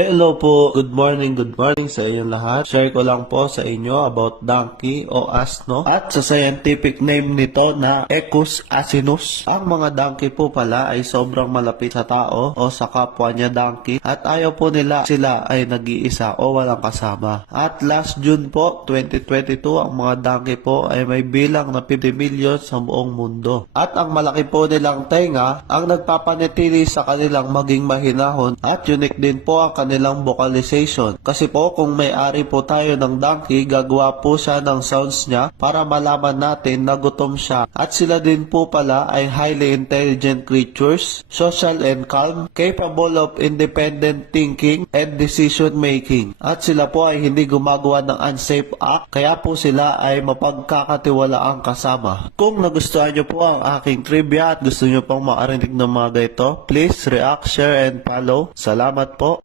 Hello po, good morning sa inyong lahat. Share ko lang po sa inyo about donkey o asno at sa scientific name nito na Equus asinus. Ang mga donkey po pala ay sobrang malapit sa tao o sa kapwa niya donkey at ayaw po nila sila ay nag-iisa o walang kasama. At last June po, 2022, ang mga donkey po ay may bilang na 50 million sa buong mundo. At ang malaki po nilang tenga ang nagpapanatili sa kanilang maging mahinahon at unique din po ang kanilang vocalization. Kasi po kung may-ari po tayo ng donkey, gagawa po siya ng sounds niya para malaman natin na gutom siya. At sila din po pala ay highly intelligent creatures, social and calm, capable of independent thinking and decision making. At sila po ay hindi gumagawa ng unsafe act, kaya po sila ay mapagkakatiwalaang kasama. Kung nagustuhan nyo po ang aking trivia at gusto nyo pong makarinig ng mga ganito, please react, share and follow. Salamat po.